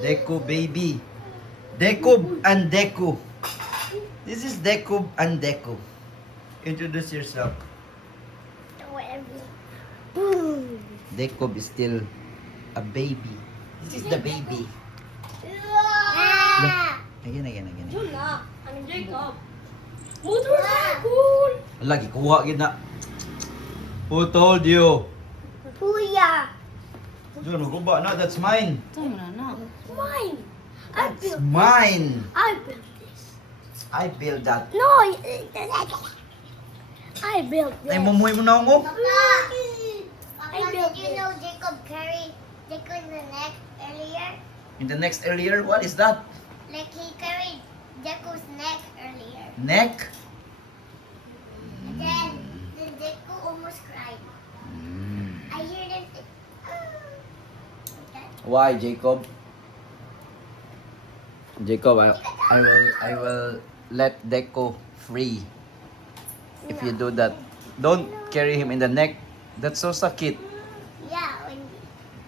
Deku baby. Deku and Deku. This is Deku and Deku. Introduce yourself. Deku is still a baby. This is the baby. Again. Yun na. I'm Jacob. Motorcycle! Lagi, kuha gid na. Who told you? Kuya! Diyan, guba na. That's mine. Mine! I It's built mine. I built this. I built that. No! I built this. Ay, mumuhay mo na ako. I built Did you know Jacob carried Jacob in the neck earlier? In the next earlier, what is that? Like he carried Jacob's neck earlier. Neck? And then Jacob almost cried. I hear them say, "Ah." Like that. Why, Jacob? Jacob, I will let Deco free. If you do that, don't carry him in the neck. That's so sakit.